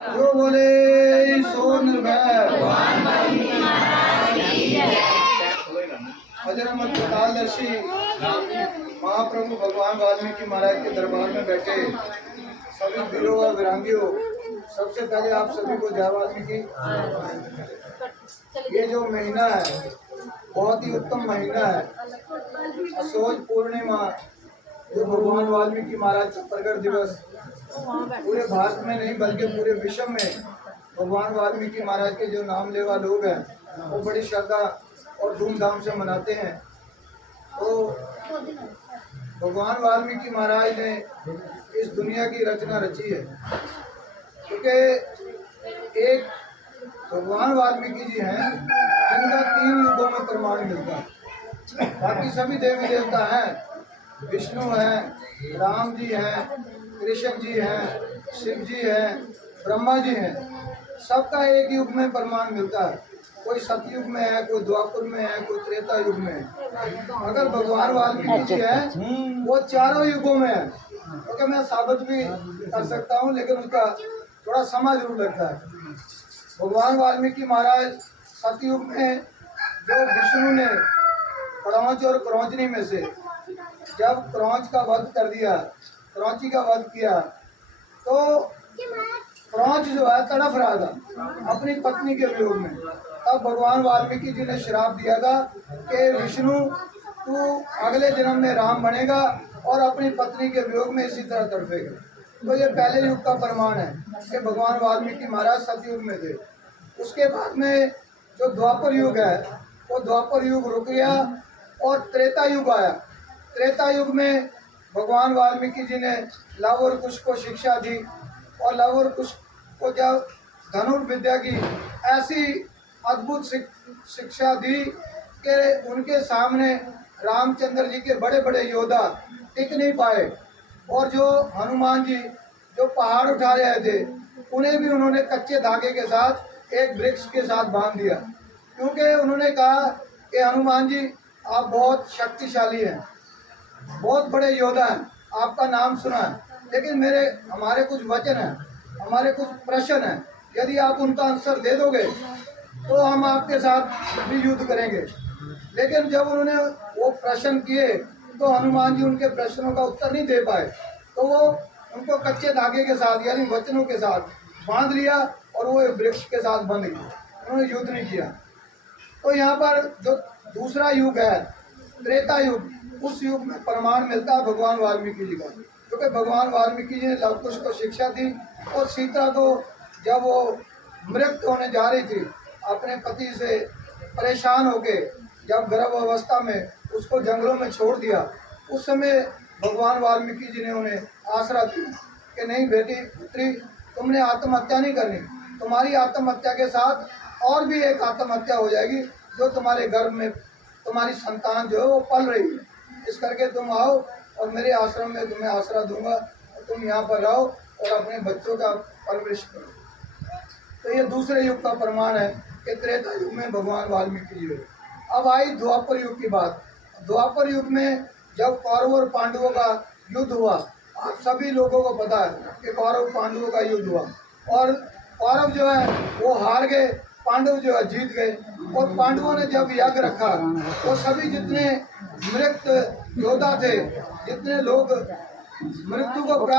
जो बोले सो निर्भय। अजरमल कालदर्शी महाप्रभु भगवान वाल्मीकि महाराज के दरबार में बैठे सभी वीरों और वीरांगियों, सबसे पहले आप सभी को जय वाल्मीकि। ये जो महीना है बहुत ही उत्तम महीना है, असोज पूर्णिमा, जो भगवान वाल्मीकि महाराज का प्रकट दिवस पूरे भारत में नहीं बल्कि पूरे विश्व में भगवान वाल्मीकि महाराज के जो नाम लेवा लोग हैं वो बड़ी श्रद्धा और धूमधाम से मनाते हैं। तो भगवान वाल्मीकि महाराज ने इस दुनिया की रचना रची है, क्योंकि एक भगवान वाल्मीकि जी हैं जिनका 3 युगों में प्रमाण मिलता है। बाकी सभी देवी देवता हैं, विष्णु हैं, राम जी हैं, कृष्ण जी हैं, शिव जी हैं, ब्रह्मा जी हैं, सबका एक युग में प्रमाण मिलता है। कोई सतयुग में है, कोई द्वापर में है, कोई त्रेता युग में है। अगर भगवान वाल्मीकि जी है वो चारों युगों में है, क्योंकि मैं साबित भी कर सकता हूँ, लेकिन उसका थोड़ा समय जरूर लगता है। भगवान वाल्मीकि महाराज सतयुग में जो विष्णु ने क्रौंच और क्रौंचनी में से जब क्रौंच का वध कर दिया, क्रौंची का वध किया, तो क्रौंच जो है तड़फ रहा था अपनी पत्नी के वियोग में। तब भगवान वाल्मीकि जी ने श्राप दिया था कि विष्णु तू अगले जन्म में राम बनेगा और अपनी पत्नी के वियोग में इसी तरह तड़पेगा। तो ये पहले युग का प्रमाण है कि भगवान वाल्मीकि महाराज सतयुग में थे। उसके बाद में जो द्वापर युग है वो द्वापर युग रुक गया और त्रेता युग आया। त्रेता युग में भगवान वाल्मीकि जी ने लव और कुश को शिक्षा दी, और लव और कुश को जब धनुर्विद्या की ऐसी अद्भुत शिक्षा दी कि उनके सामने रामचंद्र जी के बड़े बड़े योद्धा टिक नहीं पाए, और जो हनुमान जी जो पहाड़ उठा रहे थे उन्हें भी उन्होंने कच्चे धागे के साथ एक वृक्ष के साथ बांध दिया, क्योंकि उन्होंने कहा कि हनुमान जी आप बहुत शक्तिशाली हैं, बहुत बड़े योद्धा हैं, आपका नाम सुना है, लेकिन हमारे कुछ वचन हैं, हमारे कुछ प्रश्न हैं, यदि आप उनका आंसर दे दोगे तो हम आपके साथ भी युद्ध करेंगे। लेकिन जब उन्होंने वो प्रश्न किए तो हनुमान जी उनके प्रश्नों का उत्तर नहीं दे पाए, तो वो उनको कच्चे धागे के साथ यानी वचनों के साथ बांध लिया और वो वृक्ष के साथ बंध गए, उन्होंने युद्ध नहीं किया। तो यहाँ पर जो दूसरा युग है त्रेता युग, उस युग में प्रमाण मिलता है भगवान वाल्मीकि जी का, क्योंकि भगवान वाल्मीकि जी ने लव कुश को शिक्षा दी, और सीता को जब वो मृत होने जा रही थी अपने पति से परेशान होके, जब गर्भ अवस्था में उसको जंगलों में छोड़ दिया, उस समय भगवान वाल्मीकि जी ने उन्हें आसरा दिया कि नहीं बेटी पुत्री, तुमने आत्महत्या नहीं करनी, तुम्हारी आत्महत्या के साथ और भी एक आत्महत्या हो जाएगी, जो तुम्हारे गर्भ में तुम्हारी संतान जो है वो पल रही है, इस करके तुम आओ और मेरे आश्रम में तुम्हें आसरा दूंगा, और तुम यहाँ पर रहो और अपने बच्चों का परवरिश करो। तो ये दूसरे युग का प्रमाण है कि त्रेता युग में भगवान वाल्मीकि जी हुए। अब आई द्वापर युग की बात। द्वापर युग में जब कौरव और पांडवों का युद्ध हुआ, आप सभी लोगों को पता है कि कौरव पांडवों का युद्ध हुआ, और कौरव जो है वो हार गए, पांडव जो है जीत गए। और पांडवों ने जब यज्ञ रखा तो सभी जितने मृत योद्धा थे, जितने लोग मृत्यु को